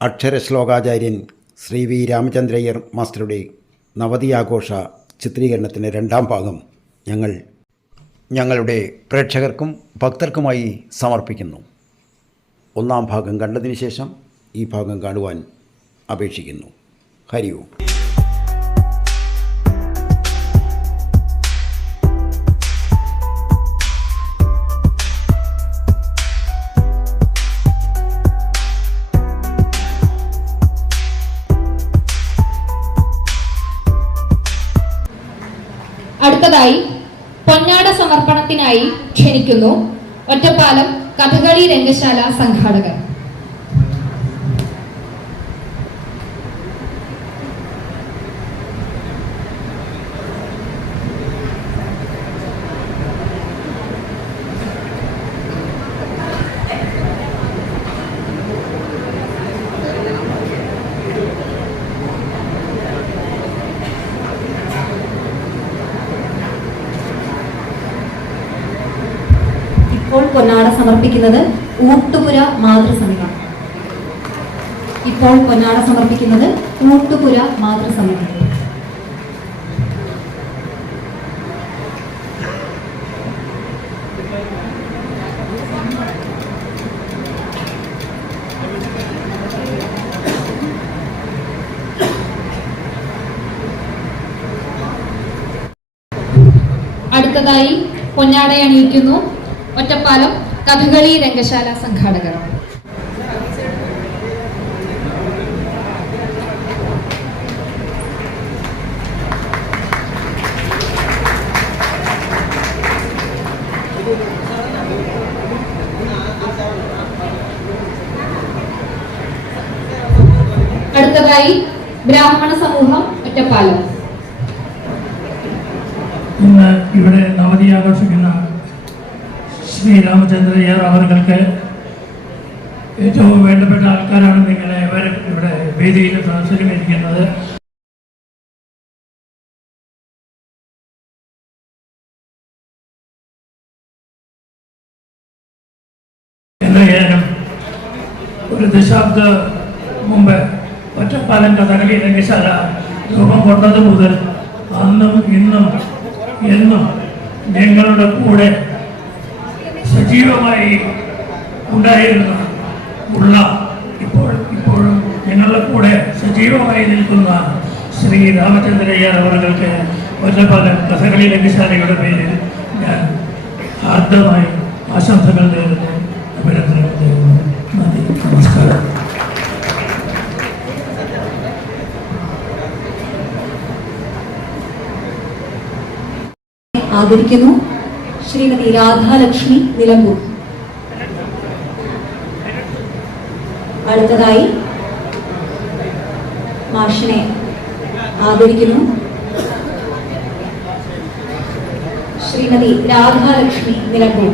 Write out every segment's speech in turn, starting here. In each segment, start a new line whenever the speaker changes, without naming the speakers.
അക്ഷരശ്ലോകാചാര്യൻ Shri V Ramachandrayyar മാസ്റ്ററുടെ നവതി ആഘോഷ ചിത്രീകരണത്തിന് രണ്ടാം ഭാഗം ഞങ്ങൾ ഞങ്ങളുടെ പ്രേക്ഷകർക്കും ഭക്തർക്കുമായി സമർപ്പിക്കുന്നു. ഒന്നാം ഭാഗം കണ്ടതിന് ശേഷം ഈ ഭാഗം കാണുവാൻ അപേക്ഷിക്കുന്നു. ഹരി ഓം.
അടുത്തതായി പൊന്നാട സമർപ്പണത്തിനായി ക്ഷണിക്കുന്നു ഒറ്റപ്പാലം കഥകളി രംഗശാല സംഘാടകർ
ഇപ്പോൾ പൊന്നാട സമർപ്പിക്കുന്നത് ഊട്ടുപുര മാതൃസമിതി. ഇപ്പോൾ പൊന്നാട സമർപ്പിക്കുന്നത് ഊട്ടുപുര മാതൃസമിതി.
അടുത്തതായി പൊന്നാട അണിയിക്കുന്നു ഒറ്റപ്പാലം കഥകളി രംഗശാല സംഘാടകർ. അടുത്തതായി ബ്രാഹ്മണ സമൂഹം ഒറ്റപ്പാലം.
ഇന്ന് ഇവിടെ നവതി ആഘോഷിക്കുന്ന ശ്രീരാമചന്ദ്രയ്യർ അവർക്ക് ഏറ്റവും വേണ്ടപ്പെട്ട ആൾക്കാരാണ് നിങ്ങളെ ഇവർ ഇവിടെ വേദിയിൽ എന്തായാലും ഒരു ദശാബ്ദ മുമ്പ് ഒറ്റപ്പാലം കഥകളി രംഗശാല രൂപം കൊണ്ടത് മുതൽ അന്നും ഇന്നും എന്നും ഞങ്ങളുടെ കൂടെ സജീവമായി ഉണ്ടായിരുന്ന ഉള്ള ഇപ്പോൾ ഇപ്പോഴും ഞങ്ങളുടെ കൂടെ സജീവമായി നിൽക്കുന്ന ശ്രീ രാമചന്ദ്രയ്യർ അവർക്ക് ഒറ്റപ്പാലം കഥകളി രംഗശാലയുടെ പേരിൽ ഞാൻ ഹാർദമായി ആശംസകൾ നേരുന്നു. അഭിനന്ദനങ്ങൾ നേരുന്നു. നന്ദി. നമസ്കാരം.
ആദരിക്കുന്നു. ശ്രീമതി രാധാലക്ഷ്മി നിലമ്പൂർ. അടുത്തതായി മാഷിനെ ആദരിക്കുന്നു ശ്രീമതി രാധാലക്ഷ്മി നിലമ്പൂർ.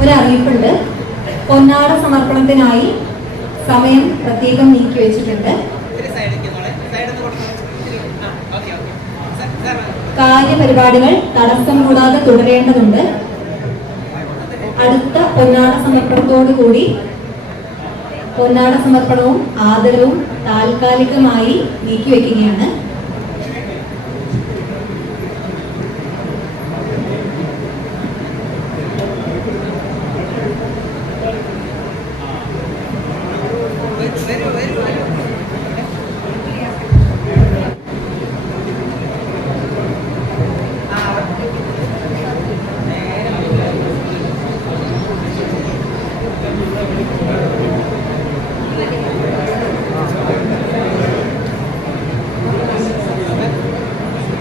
ഒരറിയിപ്പുണ്ട്. പൊന്നാട സമർപ്പണത്തിനായി സമയം പ്രത്യേകം നീക്കി വെച്ചിട്ടുണ്ട്. കാര്യപരിപാടികൾ തടസ്സം കൂടാതെ തുടരേണ്ടതുണ്ട്. അടുത്ത പൊന്നാട സമർപ്പണത്തോടു കൂടി പൊന്നാട സമർപ്പണവും ആദരവും താൽക്കാലികമായി നീക്കിവെക്കുകയാണ്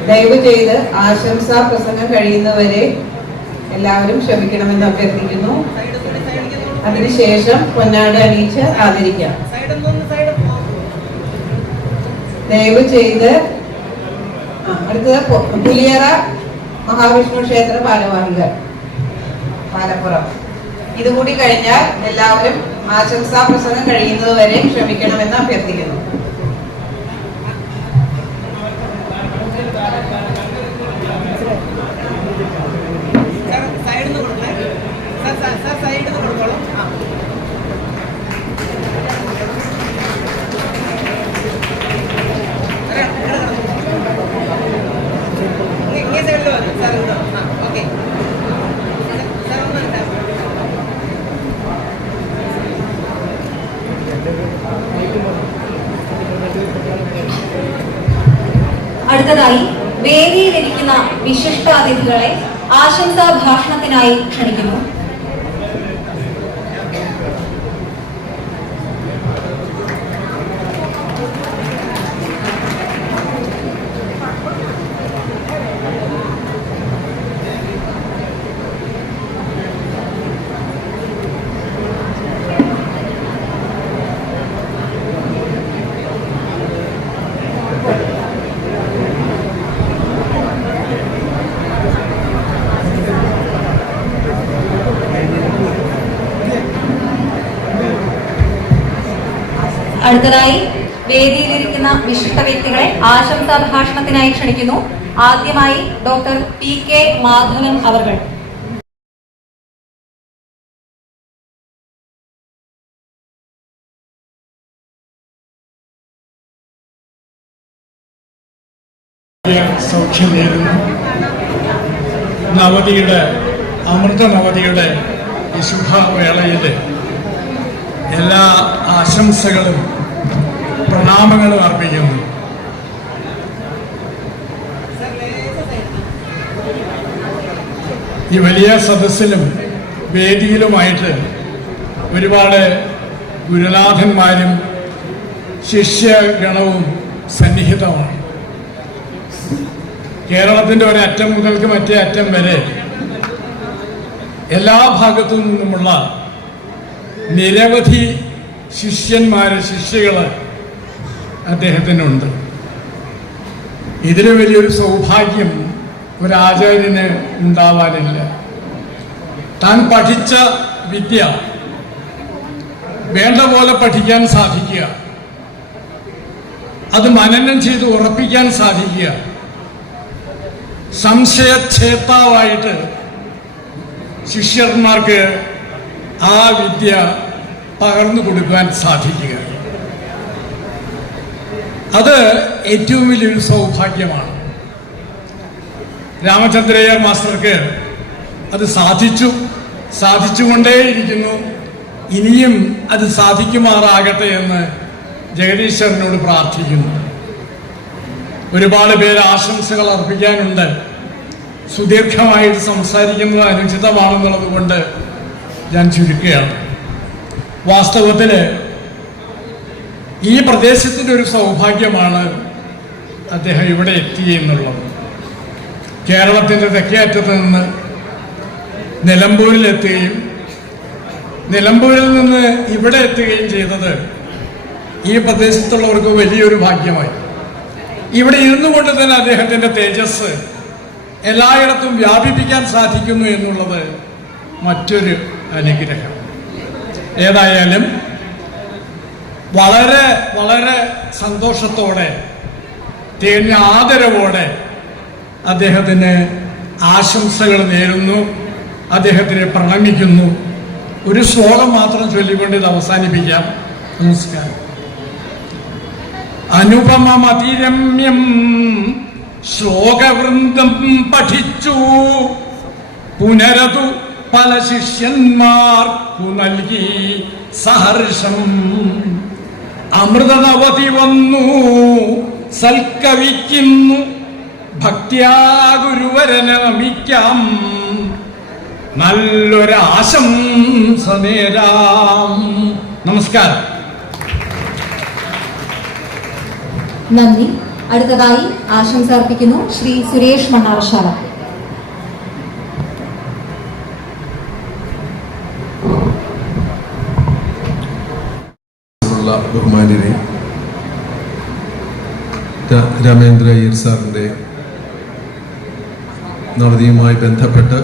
ദയവ് ചെയ്ത് ആശംസാ പ്രസംഗം കഴിയുന്നവരെ എല്ലാവരും ക്ഷമിക്കണമെന്ന് അഭ്യർത്ഥിക്കുന്നു. അതിനുശേഷം പൊന്നാട് അണിയിച്ച് ആദരിക്കാം. ദയവ് ചെയ്ത് അടുത്തത് പുലിയറ മഹാവിഷ്ണു ക്ഷേത്ര ഭാരവാഹികൾ പാലപ്പുറം. ഇതുകൂടി കഴിഞ്ഞാൽ എല്ലാവരും ആശംസാ പ്രസംഗം കഴിയുന്നതുവരെ ക്ഷമിക്കണമെന്ന് അഭ്യർത്ഥിക്കുന്നു.
അടുത്തതായി വേദിയിലിരിക്കുന്ന വിശിഷ്ടാതിഥികളെ ആശംസാ ഭാഷണത്തിനായി ക്ഷണിക്കുന്നു. അടുത്തതായി വേദിയിലിരിക്കുന്ന വിശിഷ്ട വ്യക്തികളെ ആശംസാ ഭാഷണത്തിനായി ക്ഷണിക്കുന്നു. ആദ്യമായി ഡോക്ടർ പി കെ മാധവൻ അവർകൾ
നവതിയുടെ അമൃത നവതിയുടെ വിശുദ്ധ ശുഭവേളയിൽ എല്ലാ ആശംസകളും പ്രണാമങ്ങളും അർപ്പിക്കുന്നു. ഈ വലിയ സദസ്സിലും വേദിയിലുമായിട്ട് ഒരുപാട് ഗുരുനാഥന്മാരും ശിഷ്യഗണവും സന്നിഹിതമാണ്. കേരളത്തിന്റെ ഒരറ്റം മുതൽക്ക് മറ്റേ അറ്റം വരെ എല്ലാ ഭാഗത്തു നിന്നുമുള്ള നിരവധി ശിഷ്യന്മാര് ശിഷ്യകൾ അദ്ദേഹത്തിനുണ്ട്. ഇതിന് വലിയൊരു സൗഭാഗ്യം ഒരാചാര്യന് ഉണ്ടാവാനില്ല. താൻ പഠിച്ച വിദ്യ വേണ്ട പോലെ പഠിക്കാൻ സാധിക്കുക. അത് മനനം ചെയ്ത് ഉറപ്പിക്കാൻ സാധിക്കുക. സംശയക്ഷേത്താവായിട്ട് ശിഷ്യന്മാർക്ക് ആ വിദ്യ പകർന്നു കൊടുക്കുവാൻ സാധിക്കുക. അത് ഏറ്റവും വലിയൊരു സൗഭാഗ്യമാണ്. രാമചന്ദ്രയ്യ മാസ്റ്റർക്ക് അത് സാധിച്ചു. സാധിച്ചുകൊണ്ടേയിരിക്കുന്നു. ഇനിയും അത് സാധിക്കുമാറാകട്ടെ എന്ന് ജഗദീശ്വരനോട് പ്രാർത്ഥിക്കുന്നു. ഒരുപാട് പേര് ആശംസകൾ അർപ്പിക്കാനുണ്ട്. സുദീർഘമായിട്ട് സംസാരിക്കുന്നത് അനുചിതമാണെന്നുള്ളത് കൊണ്ട് ഞാൻ ചുരുക്കുകയാണ്. വാസ്തവത്തിൽ ഈ പ്രദേശത്തിന്റെ ഒരു സൗഭാഗ്യമാണ് അദ്ദേഹം ഇവിടെ എത്തി എന്നുള്ളത്. കേരളത്തിന്റെ തെക്കേ അറ്റത്ത് നിന്ന് നിലമ്പൂരിലെത്തുകയും നിലമ്പൂരിൽ നിന്ന് ഇവിടെ എത്തുകയും ചെയ്തത് ഈ പ്രദേശത്തുള്ളവർക്ക് വലിയൊരു ഭാഗ്യമായി. ഇവിടെ ഇരുന്നു കൊണ്ട് തന്നെ അദ്ദേഹത്തിന്റെ തേജസ് എല്ലായിടത്തും വ്യാപിപ്പിക്കാൻ സാധിക്കുന്നു എന്നുള്ളത് മറ്റൊരു അനുഗ്രഹം. ഏതായാലും വളരെ വളരെ സന്തോഷത്തോടെ തികഞ്ഞ ആദരവോടെ അദ്ദേഹത്തിന് ആശംസകൾ നേരുന്നു. അദ്ദേഹത്തിനെ പ്രണമിക്കുന്നു. ഒരു ശ്ലോകം മാത്രം ചൊല്ലിക്കൊണ്ട് ഇത് അവസാനിപ്പിക്കാം. നമസ്കാരം. അനുപമതിരമ്യം ശ്ലോകവൃന്ദം പഠിച്ചു. പുനരതു പല ശിഷ്യന്മാർക്കു നൽകി സഹർഷം. അമൃതനവതി വന്നു. സൽക്കവിക്കുന്നു. ഭക്തിയാ ഗുരുവരനെ നമിക്കാം നല്ലൊരാശംസ നേരാം നമസ്കാരം.
നന്ദി. അടുത്തതായി ആശംസ അർപ്പിക്കുന്നു ശ്രീ സുരേഷ് മണ്ണാറശാല.
രാമേന്ദ്ര അയ്യർ സാറിന്റെ നവതിയുമായി ബന്ധപ്പെട്ട്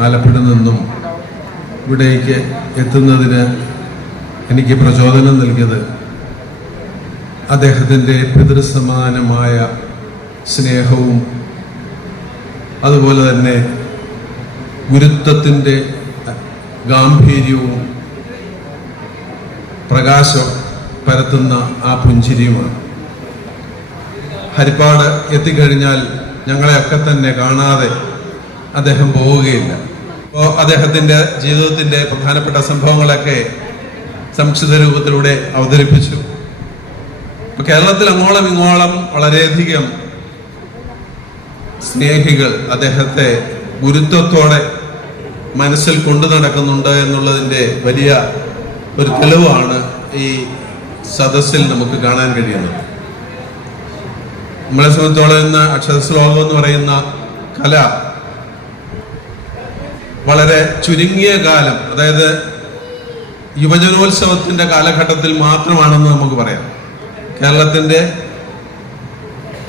ആലപ്പുഴ നിന്നും ഇവിടേക്ക് എത്തുന്നതിന് എനിക്ക് പ്രചോദനം നൽകിയത് അദ്ദേഹത്തിന്റെ പിതൃസമാനമായ സ്നേഹവും അതുപോലെ തന്നെ ഗുരുത്വത്തിന്റെ ഗാംഭീര്യവും പ്രകാശം പരത്തുന്ന ആ പുഞ്ചിരിയുമാണ്. ഹരിപ്പാട് എത്തിക്കഴിഞ്ഞാൽ ഞങ്ങളെയൊക്കെ തന്നെ കാണാതെ അദ്ദേഹം പോവുകയില്ല. അപ്പോൾ അദ്ദേഹത്തിന്റെ ജീവിതത്തിന്റെ പ്രധാനപ്പെട്ട സംഭവങ്ങളൊക്കെ സംക്ഷിപ്ത രൂപത്തിലൂടെ അവതരിപ്പിച്ചു. ഇപ്പൊ കേരളത്തിൽ അങ്ങോളം ഇങ്ങോളം വളരെയധികം സ്നേഹികൾ അദ്ദേഹത്തെ ഗുരുത്വത്തോടെ മനസ്സിൽ കൊണ്ടു നടക്കുന്നുണ്ട് എന്നുള്ളതിന്റെ വലിയ ഒരു തെളിവാണ് ഈ സദസ്സിൽ നമുക്ക് കാണാൻ കഴിയുന്നത്. നമ്മളെ സംബന്ധിച്ചോളം ഇന്ന് അക്ഷരശ്ലോകം എന്ന് പറയുന്ന കല വളരെ ചുരുങ്ങിയ കാലം അതായത് യുവജനോത്സവത്തിന്റെ കാലഘട്ടത്തിൽ മാത്രമാണെന്ന് നമുക്ക് പറയാം. കേരളത്തിന്റെ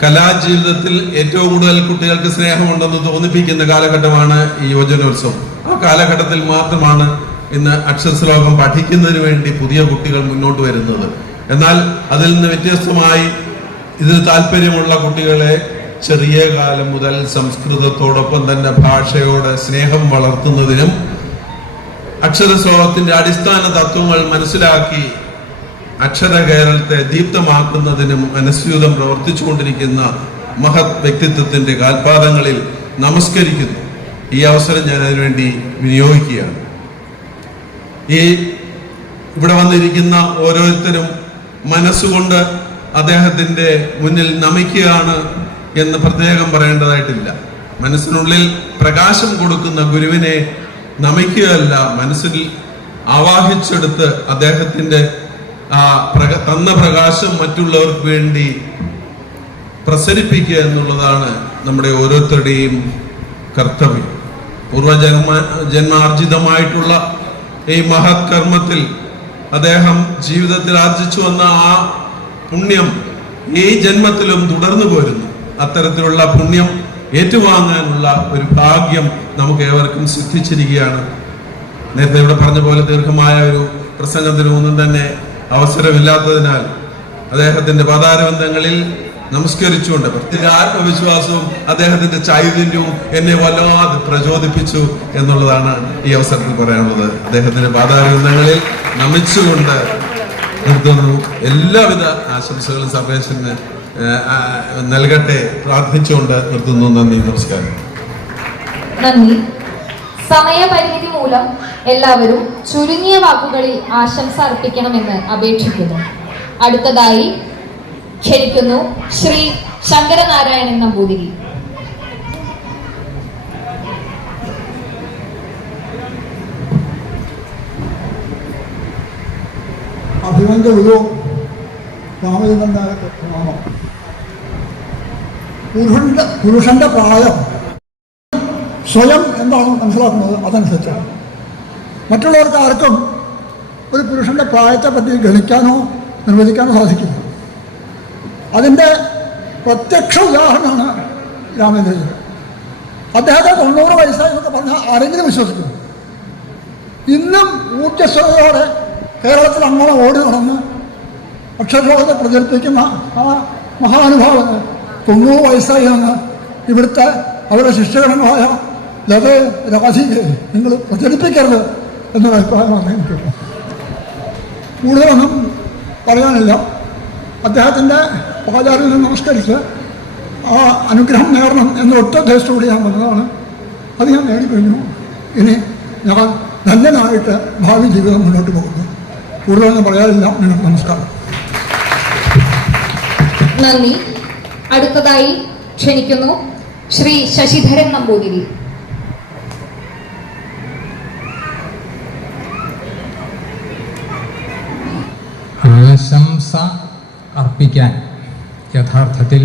കലാജീവിതത്തിൽ ഏറ്റവും കൂടുതൽ കുട്ടികൾക്ക് സ്നേഹമുണ്ടെന്ന് തോന്നിപ്പിക്കുന്ന കാലഘട്ടമാണ് ഈ യുവജനോത്സവം. ആ കാലഘട്ടത്തിൽ മാത്രമാണ് ഇന്ന് അക്ഷരശ്ലോകം പഠിക്കുന്നതിന് വേണ്ടി പുതിയ കുട്ടികൾ മുന്നോട്ട് വരുന്നത്. എന്നാൽ അതിൽ നിന്ന് വ്യത്യസ്തമായി ഇതിന് താല്പര്യമുള്ള കുട്ടികളെ ചെറിയ കാലം മുതൽ സംസ്കൃതത്തോടൊപ്പം തന്നെ ഭാഷയോട് സ്നേഹം വളർത്തുന്നതിനും അക്ഷരസ്വഭാവത്തിന്റെ അടിസ്ഥാന തത്വങ്ങൾ മനസ്സിലാക്കി അക്ഷര കേരളത്തെ ദീപ്തമാക്കുന്നതിനും അനുസ്യൂതം പ്രവർത്തിച്ചുകൊണ്ടിരിക്കുന്ന മഹത് വ്യക്തിത്വത്തിന്റെ കാൽപാദങ്ങളിൽ നമസ്കരിക്കുന്നു. ഈ അവസരം ഞാൻ അതിനുവേണ്ടി വിനിയോഗിക്കുകയാണ്. ഈ ഇവിടെ വന്നിരിക്കുന്ന ഓരോരുത്തരും മനസ്സുകൊണ്ട് അദ്ദേഹത്തിന്റെ മുന്നിൽ നമിക്കുകയാണ് എന്ന് പ്രത്യേകം പറയേണ്ടതായിട്ടില്ല. മനസ്സിനുള്ളിൽ പ്രകാശം കൊടുക്കുന്ന ഗുരുവിനെ നമിക്കുകയല്ല മനസ്സിൽ ആവാഹിച്ചെടുത്ത് അദ്ദേഹത്തിന്റെ ആ പ്രക തന്ന പ്രകാശം മറ്റുള്ളവർക്ക് വേണ്ടി പ്രസരിപ്പിക്കുക എന്നുള്ളതാണ് നമ്മുടെ ഓരോരുത്തരുടെയും കർത്തവ്യം. പൂർവജന്മ ജന്മാർജിതമായിട്ടുള്ള ഈ മഹത്കർമ്മത്തിൽ അദ്ദേഹം ജീവിതത്തിൽ ആർജിച്ചു വന്ന ആ പുണ്യം ഈ ജന്മത്തിലും തുടർന്നു പോരുന്നു. അത്തരത്തിലുള്ള പുണ്യം ഏറ്റുവാങ്ങാനുള്ള ഒരു ഭാഗ്യം നമുക്ക് ഏവർക്കും സിദ്ധിച്ചിരിക്കുകയാണ്. നേരത്തെ ഇവിടെ പറഞ്ഞ പോലെ ദീർഘമായ ഒരു പ്രസംഗത്തിനൊന്നും തന്നെ അവസരമില്ലാത്തതിനാൽ അദ്ദേഹത്തിന്റെ പദാരബന്ധങ്ങളിൽ നമസ്കരിച്ചുകൊണ്ട് പ്രത്യേക ആത്മവിശ്വാസവും അദ്ദേഹത്തിന്റെ ചൈതന്യവും എന്നെ വല്ലാതെ പ്രചോദിപ്പിച്ചു എന്നുള്ളതാണ് ഈ അവസരത്തിൽ പറയാനുള്ളത്. അദ്ദേഹത്തിന്റെ പാതാരബന്ധങ്ങളിൽ നമിച്ചുകൊണ്ട് നിർത്തുന്നു എല്ലാവിധ ആശംസകളും സർവേശ്വരന് ഏഹ്, നൽകട്ടെ പ്രാർത്ഥിച്ചുകൊണ്ട് നിർത്തുന്നു. നന്ദി നമസ്കാരം.
നന്ദി. സമയപരിമിതി മൂലം എല്ലാവരും ചുരുങ്ങിയ വാക്കുകളിൽ ആശംസ അർപ്പിക്കണമെന്ന് അപേക്ഷിക്കുന്നു. അടുത്തതായി ക്ഷണിക്കുന്നു ശ്രീ ശങ്കരനാരായണൻ നമ്പൂതിരി.
അഭിമന്യ ഗുരു രാമചന്ദ്രന്റെ നാമം. പുരുഷന്റെ പുരുഷന്റെ പ്രായം സ്വയം എന്താണ് മനസ്സിലാക്കുന്നത് അതനുസരിച്ചാണ്. മറ്റുള്ളവർക്ക് ആർക്കും ഒരു പുരുഷന്റെ പ്രായത്തെ പറ്റി ഗണിക്കാനോ നിർവചിക്കാനോ സാധിക്കില്ല. അതിന്റെ പ്രത്യക്ഷ ഉദാഹരണമാണ് രാമേന്ദ്രജി അദ്ദേഹത്തെ തൊണ്ണൂറ് വയസ്സായി എന്നൊക്കെ പറഞ്ഞാൽ ആരെങ്കിലും വിശ്വസിക്കും ഇന്നും ഊർജസ്വതയോടെ കേരളത്തിൽ അങ്ങനെ ഓടി നടന്ന് അക്ഷരലോകത്തെ പ്രചരിപ്പിക്കുന്ന ആ മഹാനുഭാവന് തൊണ്ണൂറ് വയസ്സായി എന്ന് ഇവിടുത്തെ അവരുടെ ശിഷ്യഗണങ്ങളായ ലത രാജിയെ നിങ്ങൾ പ്രചരിപ്പിക്കരുത് എന്നൊരു അഭിപ്രായമാണ് എനിക്കുള്ളത് കൂടുതലൊന്നും പറയാനില്ല. അദ്ദേഹത്തിന്റെ ആചാര്യനെ നമസ്കരിച്ച് ആ അനുഗ്രഹം നേടണം എന്ന ഒറ്റ ഉദ്ദേശത്തോടെ ഞാൻ വന്നതാണ് അത് ഞാൻ നേടിക്കഴിഞ്ഞു. ഇനി ഞാൻ നല്ലനായിട്ട് ഭാവി ജീവിതം മുന്നോട്ട് പോകുന്നു. കൂടുതലൊന്നും പറയാറില്ല നമസ്കാരം.
നന്ദി. അടുത്തതായി ക്ഷണിക്കുന്നു ശ്രീ ശശിധരൻ നമ്പൂതിരി.
ആശംസ അർപ്പിക്കാൻ യഥാർത്ഥത്തിൽ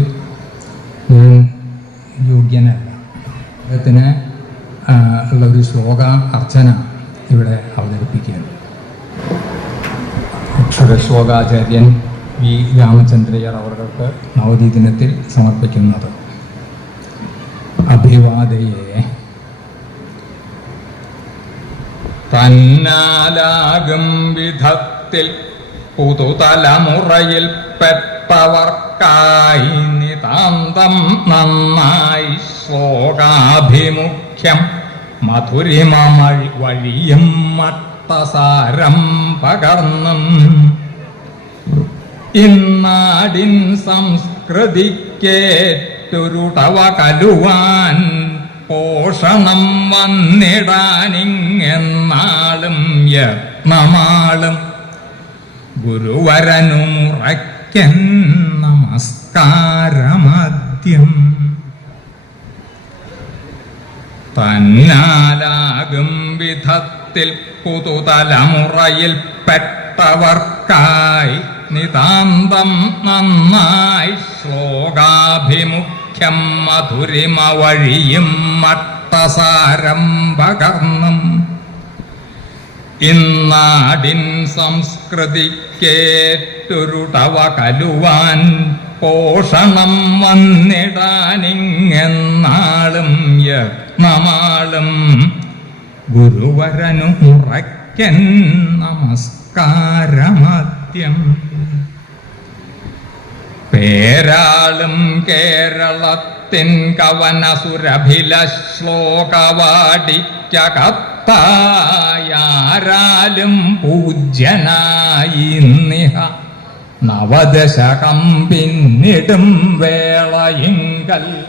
യോഗ്യനല്ല. അദ്ദേഹത്തിന് ഉള്ള ഒരു ശ്ലോക അർച്ചന ഇവിടെ അവതരിപ്പിക്കുകയാണ്. അക്ഷരശ്ലോകാചാര്യൻ വി. രാമചന്ദ്രയ്യർ അവർക്ക് നവതി ദിനത്തിൽ സമർപ്പിക്കുന്നത്. അഭിവാദയെ തന്നാലാകും വിധ വിധത്തിൽ പുതുതലമുറയിൽ പെട്ടവർക്കായി നിതാന്തം നന്നായി ശ്ലോകാഭിമുഖ്യം മധുരിമ മഴി വഴിയും മട്ടസാരം പകർന്നും ഇന്നാടിൻ സംസ്കൃതിക്കേറ്റൊരുടവ കലുവാൻ പോഷണം വന്നിടാനിങ്ങെന്നാളും യത്നമാളും ഗുരുവരനുറയ്ക്കൻ നമസ്കാരമദ്യം. തന്നാലാകും വിധത്തിൽ പുതുതലമുറയിൽ പെട്ടവർക്കായി നിതാന്തം നന്നായി ശ്ലോകാഭിമുഖ്യം മധുരിമ വഴിയും മട്ടസാരം പകർന്നും. ഇന്നാടിൻ സംസ്കൃതിക്കേറ്റൊരുടവ കലുവാൻ പോഷണം വന്നിടാനിങ്ങെന്നാളും യത്നമാളും ഗുരുവരനു മുറയ്ക്കൻ നമസ്കാരമദ്യം. പേരാളും കേരളത്തിൻ കവനസുരഭില ശ്ലോകവാടിക്കകത്തായാരാലും പൂജ്യനായി നിഹ. നവദശകം പിന്നിടും വേളയിങ്കൽ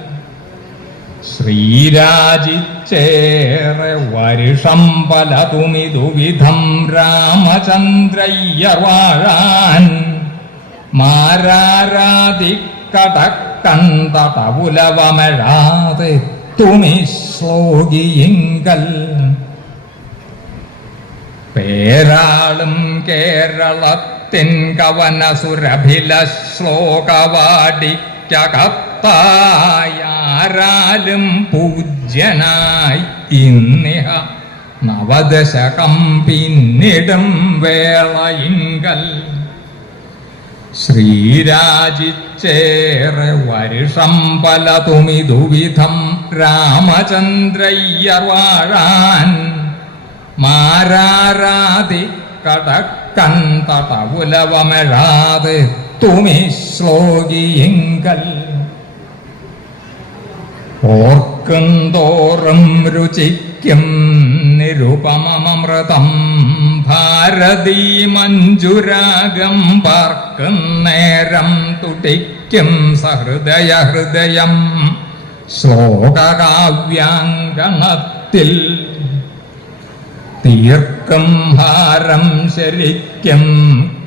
ശ്രീരാജിച്ചേറെ വരുഷം പലതുമിതുവിധം രാമചന്ദ്രയ്യ വാഴാൻ മാരാരാധിക്കടക്കണ്ടടവുലവമഴാതെ തുമി ശ്ലോകിയിങ്കൽ. പേരാളും കേരളത്തിൻ കവനസുരഭില ശ്ലോകവാടിക്കകത്തായാരാലും പൂജ്യനായി ഇന്നിഹ നവദശകം പിന്നിടും വേളയിങ്കൽ. ശ്രീരാജിച്ചേറെ വരുഷം പലതുമിതുവിധം രാമചന്ദ്രയ്യർ വാഴാൻ മാരാരാതി കടക്കൻ തടവുലവമെഴാതെ തുമി ശ്ലോകിയെങ്കൽ ഓർക്കും തോറും രുചിക്കും നിരുപമമൃതം ഭാരതീ മഞ്ജുരാഗം പാർക്കും നേരം തുടിക്കും സഹൃദയ ഹൃദയം ശ്ലോകകാവ്യാങ്കണത്തിൽ തീർക്കും ഭാരം ശരിക്കും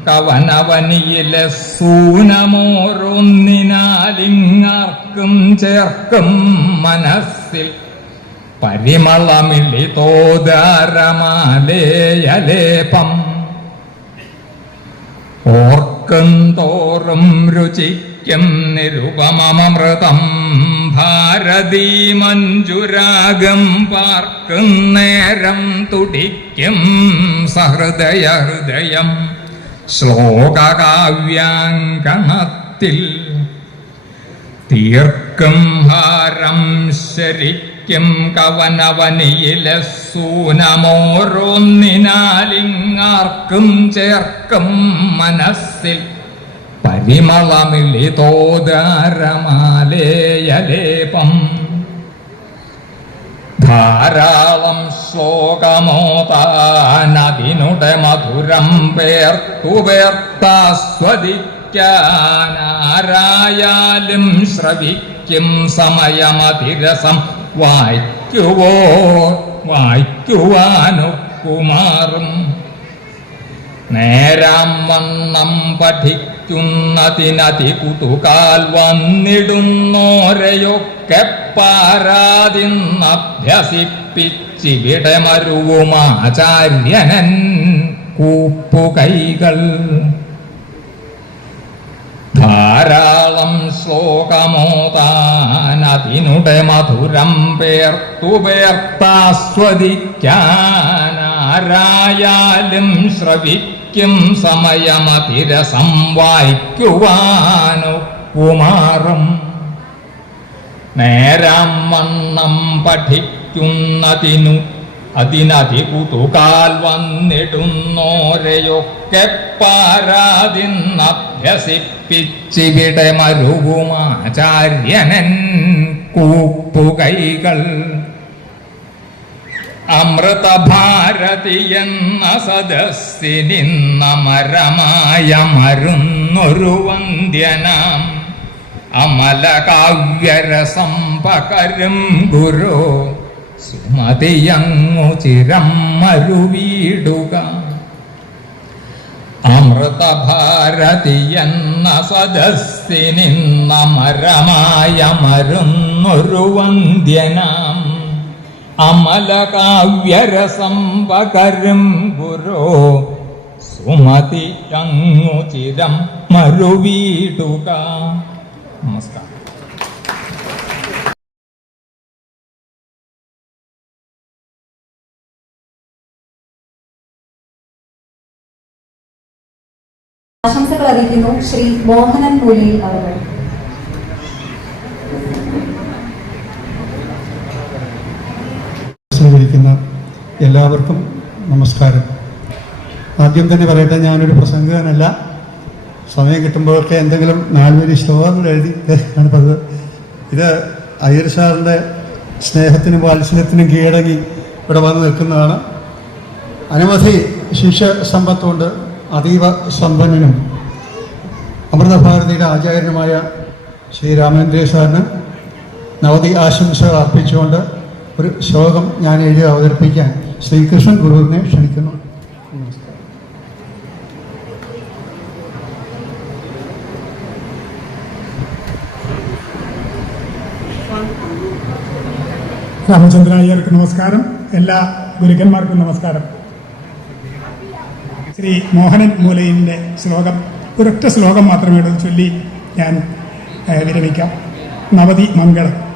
കവനവനിയിലെ സൂനമോറൊന്നിനാലിങ്ങാർക്കും ചേർക്കും മനസ്സിൽ പരിമളമിളി തോതാരമാലേയലേപം ഓർക്കും തോറും രുചിക്കും നിരുപമമൃതം ഭാരതീ മഞ്ജുരാഗം പാർക്കും നേരം തുടിക്കും സഹൃദയ ഹൃദയം ശ്ലോകകാവ്യാങ്കണത്തിൽ തീർക്കും ഹാരം ശരിക്കും കവനവനിയിലെ സൂനമോരോന്നിനാലിങ്ങാർക്കും ചേർക്കും മനസ്സിൽ പരിമളമിളി തോതാരമാലേയലേപം ധാരാളം ശ്ലോകമോതാനതിനുടെ മധുരം പേർത്തുപേർത്താസ്വദിക്കാനാരായാലും ശ്രവിക്കും സമയമതിരസം വായിക്കുവോ? വായിക്കുവാനൊക്കുമാറും. നേരാം വണ്ണം പഠിക്കുന്നതിനതി കുതുകാൽ വന്നിടുന്നോരെയൊക്കെ പാരാതിന്നഭ്യസിപ്പിച്ചിവിടമരുവുമാചാര്യനൻ കൂപ്പുകൈകൾ. ധാരാളം ശ്ലോകമോതാനതിനുടെ മധുരം പേർത്തുപേർത്താസ്വദിക്കാനാരായാലും ശ്രവിക്കും സമയമതിരസം വായിക്കുവാനൊക്കുമാറും നേരം വണ്ണം പഠിക്കുന്നതിനു അതിനതി കുതുകാൽ വന്നിടുന്നോരെയൊക്കെ പാരാതിന്നഭ്യസിപ്പിച്ചിവിടെ മരുവുമാചാര്യനൻ കൂപ്പുകൈകൾ. അമൃതഭാരതി എന്ന സദസ്സിനിന്നമരമായ മരുന്നൊരു വന്ദ്യനാം അമല പകരും ഗുരു സുമതിയങ്ങു ചിരം മരുവീടുക അമൃതഭാരതി എന്ന സദസ്സിനിന്നമരമായ മരുന്നൊരു വന്ദ്യനാം അമല ഗുരോ. പകരും ഗുരു സുമതി ചങ്ങുചിരം മരുവീടുക. നമസ്കാരം.
ആശംസകൾ അറിയിക്കുന്നു ശ്രീ മോഹനൻ മൂലയിൽ അവർ
സ്വീകരിക്കുന്ന എല്ലാവർക്കും നമസ്കാരം. ആദ്യം തന്നെ പറയട്ടെ ഞാനൊരു പ്രസംഗകനല്ല. സമയം കിട്ടുമ്പോഴൊക്കെ എന്തെങ്കിലും നാലുപേര് ശ്ലോകങ്ങൾ എഴുതി ആണ് പതിവ് ഇത് അയ്യർ സാറിന്റെ സ്നേഹത്തിനും വാത്സല്യത്തിനും കീഴടങ്ങി ഇവിടെ വന്ന് നിൽക്കുന്നതാണ്. അനവധി ശിഷ്യ സമ്പത്തുകൊണ്ട് അതീവ സമ്പന്നനും. അമൃതഭാരതിയുടെ ആചാര്യനുമായ ശ്രീ രാമേന്ദ്ര സാറിന് നവതി ആശംസകൾ അർപ്പിച്ചുകൊണ്ട് ഒരു ശ്ലോകം ഞാൻ എഴുതി അവതരിപ്പിക്കാൻ ശ്രീകൃഷ്ണൻ ഗുരുവിനെ ക്ഷണിക്കുന്നു.
രാമചന്ദ്ര അയ്യർക്ക് നമസ്കാരം. എല്ലാ ഗുരുക്കന്മാർക്കും നമസ്കാരം. ശ്രീ മോഹനൻ മൂലയിന്റെ ശ്ലോകം ഒരൊറ്റ ശ്ലോകം മാത്രമേ ഉള്ളൂ ചൊല്ലി ഞാൻ വിരമിക്കാം. നവതി മംഗളം.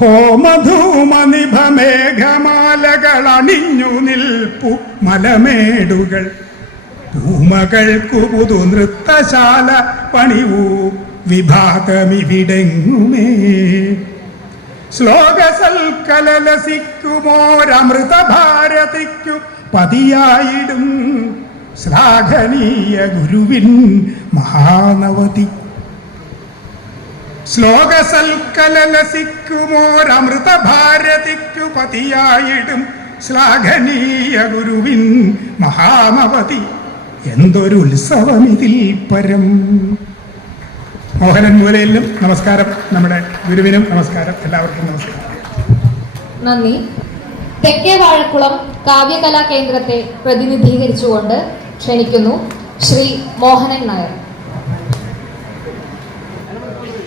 ഹോ മധുമനിഭമേഘമാലകൾ അണിഞ്ഞു നിൽപ്പു മലമേടുകൾ. ധൂമകൾക്കു പുതു നൃത്തശാല പണിവൂ വിഭാഗമിവിടെങ്ങുമേ. ശ്ലോകസൽക്കലസിക്കുമോരമൃതഭാരതിക്കു പതിയായിടും ശ്ലാഘനീയ ഗുരുവിൻ മഹാനവതി ശ്ലോകസൽക്കലലസിക്കുമോരമൃത ഭാരതിക്കു പതിയായിടും ശ്ലാഘനീയ ഗുരുവിൻ മഹാമപതി എന്തൊരു ഉത്സവം ഇതിൽ പരം. മോഹനൻ മൂലയിലും നമസ്കാരം. നമ്മുടെ ഗുരുവിനും നമസ്കാരം. എല്ലാവർക്കും നമസ്കാരം.
നന്ദി. തെക്കേ വാഴക്കുളം കാവ്യകലാ കേന്ദ്രത്തെ പ്രതിനിധീകരിച്ചുകൊണ്ട് ക്ഷണിക്കുന്നു ശ്രീ മോഹനൻ നായർ.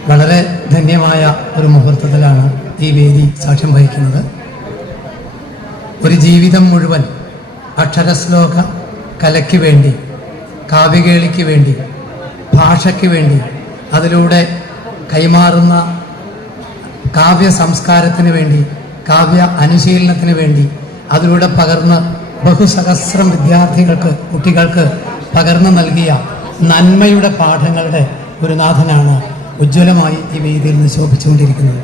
വളരെ ധന്യമായ ഒരു മുഹൂർത്തത്തിലാണ് ഈ വേദി സാക്ഷ്യം വഹിക്കുന്നത്. ഒരു ജീവിതം മുഴുവൻ അക്ഷരശ്ലോക കലയ്ക്ക് വേണ്ടി കാവ്യകേളിക്ക് വേണ്ടി ഭാഷയ്ക്ക് വേണ്ടി അതിലൂടെ കൈമാറുന്ന കാവ്യ സംസ്കാരത്തിന് വേണ്ടി കാവ്യ അനുശീലനത്തിന് വേണ്ടി അതിലൂടെ പകർന്ന് ബഹുസഹസ്രം വിദ്യാർത്ഥികൾക്ക് കുട്ടികൾക്ക് പകർന്നു നൽകിയ നന്മയുടെ പാഠങ്ങളുടെ ഒരു നാഥനാണ് ഉജ്ജ്വലമായി ഈ വേദിയിൽ നിന്ന് ശോഭിച്ചുകൊണ്ടിരിക്കുന്നത്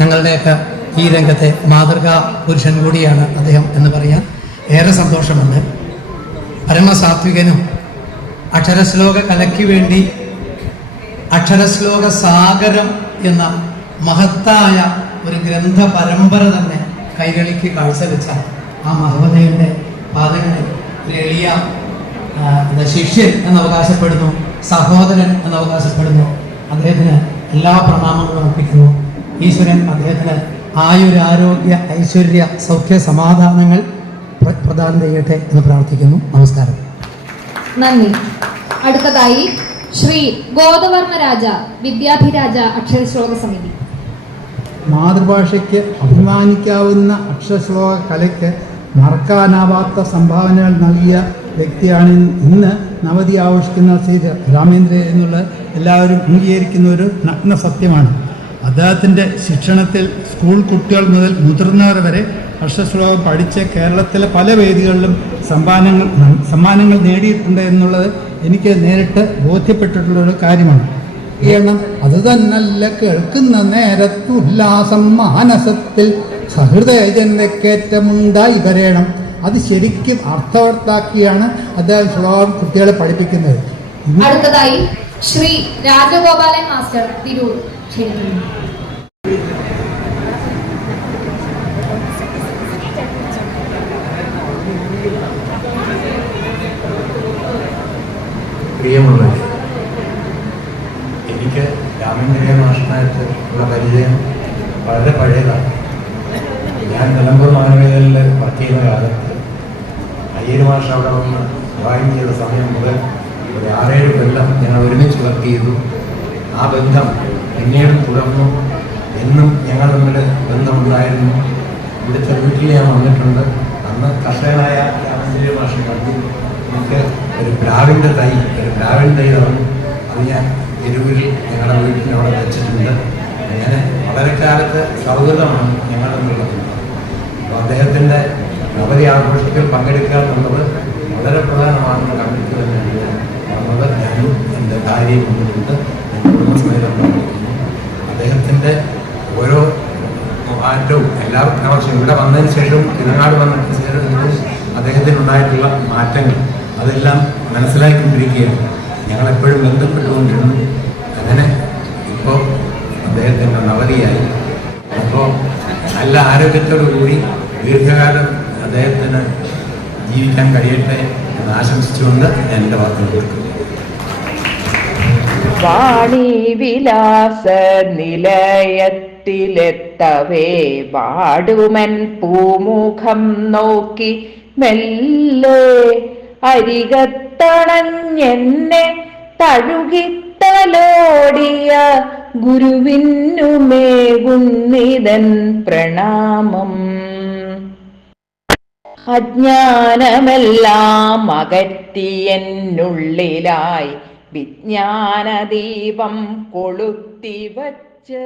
ഞങ്ങളുടെയൊക്കെ ഈ രംഗത്തെ മാതൃകാ പുരുഷൻ കൂടിയാണ് അദ്ദേഹം എന്ന് പറയാൻ ഏറെ സന്തോഷമുണ്ട്. പരമസാത്വികനും അക്ഷരശ്ലോക കലയ്ക്ക് വേണ്ടി അക്ഷരശ്ലോക സാഗരം എന്ന മഹത്തായ ഒരു ഗ്രന്ഥ പരമ്പര തന്നെ കൈകളിക്ക് കാഴ്ചവെച്ച ആ മഹോദയന്റെ പാദങ്ങളിൽ ഒരു എളിയ ശിഷ്യൻ എന്ന് അവകാശപ്പെടുന്നു സഹോദരൻ എന്ന് അവകാശപ്പെടുന്നു അദ്ദേഹത്തിന് എല്ലാ പ്രണാമങ്ങളും അർപ്പിക്കുന്നു. ഈശ്വരൻ അദ്ദേഹത്തിന് ആയുരാരോഗ്യ ഐശ്വര്യ സൗഖ്യ സമാധാനങ്ങൾ പ്ര- പ്രദാനം ചെയ്യട്ടെ എന്ന് പ്രാർത്ഥിക്കുന്നു. നമസ്കാരം.
നന്ദി. അടുത്തതായി ശ്രീ ഗോദവർമ്മ രാജ വിദ്യാധിരാജ അക്ഷരശ്ലോക സമിതി.
മാതൃഭാഷയ്ക്ക് അഭിമാനിക്കാവുന്ന അക്ഷരശ്ലോക കലയ്ക്ക് മറക്കാനാവാത്ത സംഭാവനകൾ നൽകിയ വ്യക്തിയാണ് ഇന്ന് നവതി ആഘോഷിക്കുന്ന ശ്രീ രാമേന്ദ്രൻ എന്നുള്ള എല്ലാവരും അംഗീകരിക്കുന്ന ഒരു നഗ്ന സത്യമാണ്. അദ്ദേഹത്തിന്റെ ശിക്ഷണത്തിൽ സ്കൂൾ കുട്ടികൾ മുതൽ മുതിർന്നവർ വരെ ഹർഷശ്ലോകം പഠിച്ച് കേരളത്തിലെ പല വേദികളിലും സമ്മാനങ്ങൾ സമ്മാനങ്ങൾ നേടിയിട്ടുണ്ട് എന്നുള്ളത് എനിക്ക് നേരിട്ട് ബോധ്യപ്പെട്ടിട്ടുള്ള ഒരു കാര്യമാണ്. ചെയ്യണം അത് തന്നല്ല കേൾക്കുന്ന നേരത്തുല്ലാസം മാനസത്തിൽ സഹൃദയജന്മക്കയറ്റമുണ്ടായി വരേണം. അത് ശരിക്കും അർത്ഥവത്താക്കിയാണ് അദ്ദേഹം ശ്ലോകം കുട്ടികളെ പഠിപ്പിക്കുന്നത്.
അടുത്തതായി ശ്രീ രാജഗോപാലൻ മാസ്റ്റർ തിരൂർ.
പ്രിയമുള്ളവർ എനിക്ക് രാമേന്ദ്ര മാഷനായിട്ട് ഉള്ള പരിചയം വളരെ പഴയതാണ്. ഞാൻ നിലമ്പൂർ മാനവേദനിൽ വർക്ക് ചെയ്യുന്ന കാലത്ത് അയ്യര് മാഷ അവിടെ വന്ന് ഡ്രോയിങ് ചെയ്ത സമയം മുതൽ ഒരു ആറേഴ് കൊല്ലം ഞങ്ങൾ ഒരുമിച്ച് വർക്ക് ചെയ്തു. ആ ബന്ധം പിന്നീടും തുടർന്നു എന്നും ഞങ്ങൾ തമ്മിൽ ബന്ധമുണ്ടായിരുന്നു. ഇവിടുത്തെ വീട്ടിൽ ഞാൻ വന്നിട്ടുണ്ട്. അന്ന് കർഷകനായ രാമേന്ദ്ര ഭാഷ കണ്ടു. എനിക്ക് ഒരു പ്ലാവിന്റെ തൈ ഒരു പ്ലാവിൻ തൈ തന്നു. അത് ഞാൻ എരുവിൽ ഞങ്ങളുടെ വീട്ടിൽ അവിടെ വെച്ചിട്ടുണ്ട്. അങ്ങനെ വളരെ കാലത്ത് സൗഹൃദമാണ് ഞങ്ങൾ തമ്മിലുള്ള ബന്ധം അപ്പോൾ അദ്ദേഹത്തിന്റെ നവതി ആഘോഷത്തിൽ പങ്കെടുക്കുക എന്നുള്ളത് വളരെ പ്രധാനമാണെന്ന് തന്നെയാണ് ഞാൻ നമ്മൾ ഞാനും എന്റെ ഭാര്യയും പങ്കെടുക്കുന്നു അദ്ദേഹത്തിന്റെ ഓരോ മാറ്റവും എല്ലാവർക്കും ആവശ്യം ഇവിടെ വന്നതിന് ശേഷവും ഇടനാട് വന്നതിന് ശേഷം അദ്ദേഹത്തിനുണ്ടായിട്ടുള്ള മാറ്റങ്ങൾ അതെല്ലാം മനസ്സിലാക്കിക്കൊണ്ടിരിക്കുകയാണ് ഞങ്ങളെപ്പോഴും ബന്ധപ്പെട്ടുകൊണ്ടിരുന്നു. അങ്ങനെ ഇപ്പോൾ അദ്ദേഹത്തിന്റെ നവതിയായി. അപ്പോൾ നല്ല ആരോഗ്യത്തോടു കൂടി ദീർഘകാലം അദ്ദേഹത്തിന് ജീവിക്കാൻ കഴിയട്ടെ എന്ന് ആശംസിച്ചുകൊണ്ട് ഞാൻ എന്റെ വാക്കുകൾ
വാണി വിലാസ നിലയത്തിലെത്തവേ വാടുമൻ പൂമുഖം നോക്കി മെല്ലെ അരികത്തണഞ്ഞെന്നെ തഴുകിത്തലോടിയ ഗുരുവിനുമേകുന്നിതൻ പ്രണാമം. അജ്ഞാനമെല്ലാം അകറ്റിയെന്നുള്ളിലായി വിജ്ഞാനദീപം കൊളുത്തി വച്ച്